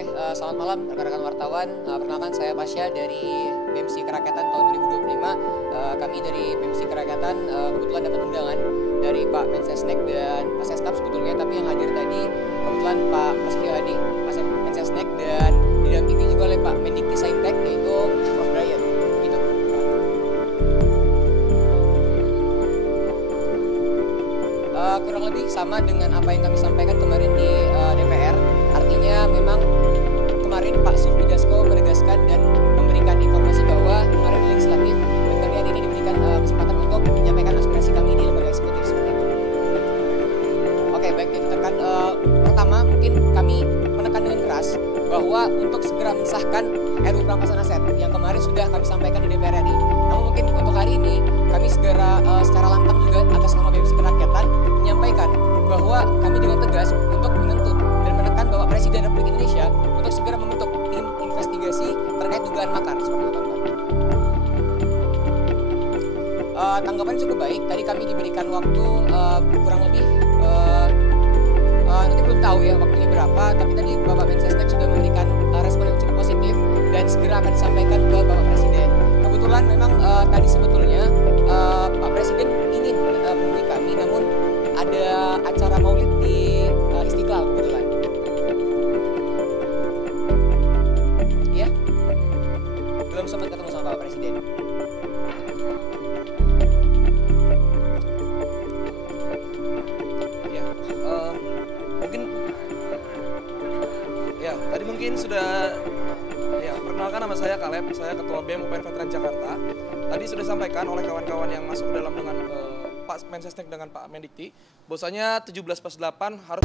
Oke, selamat malam rekan-rekan wartawan. Perkenalkan saya Pasya dari BEMSI Kerakyatan tahun 2025. Kami dari BEMSI Kerakyatan kebetulan dapat undangan dari Pak Mensesnek dan Pak Seskap sebetulnya, tapi yang hadir tadi kebetulan Pak Prasetyo Hadi, Pak Mensesnek, dan didampingi juga oleh Pak Mendikti Saintek yaitu Prof. Brian. Gitu. Kurang lebih sama dengan apa yang kami sampaikan kemarin di DPR. Artinya memang kemarin Pak Sufmi Dasko menegaskan dan memberikan informasi bahwa kemarin di legislatif dan kami hari ini diberikan kesempatan untuk menyampaikan aspirasi kami di lembaga eksekutif seperti itu. Oke, baik, ditekan pertama mungkin kami menekan dengan keras bahwa untuk segera mensahkan RUU Perampasan Aset yang kemarin sudah kami sampaikan di DPR RI. Namun mungkin untuk hari ini kami segera secara lantang juga atas nama BEMSI Kerakyatan menyampaikan bahwa kami dengan tegas untuk menuntut dan menekan Bapak Presiden Republik Indonesia untuk segera membentuk tim investigasi terkait dugaan makar seperti itu, Pak. Tanggapan cukup baik. Tadi kami diberikan waktu kurang lebih nanti belum tahu ya waktunya berapa, tapi tadi Bapak Mensesnek sudah memberikan respon yang cukup positif dan segera akan disampaikan ke Bapak Presiden. Kebetulan memang tadi sebetulnya Pak Presiden ingin menemui kami, namun ada acara maulid di Istiqlal kebetulan. Ya, belum sempat ketemu sama Bapak Presiden. Ya, mungkin ya tadi mungkin sudah ya perkenalkan, nama saya Kaleb, saya Ketua BEM UPN Veteran Jakarta. Tadi sudah disampaikan oleh kawan-kawan yang masuk ke dalam dengan Pak Mensesnek dengan Pak Mendikti, bahwasanya 17+8 harus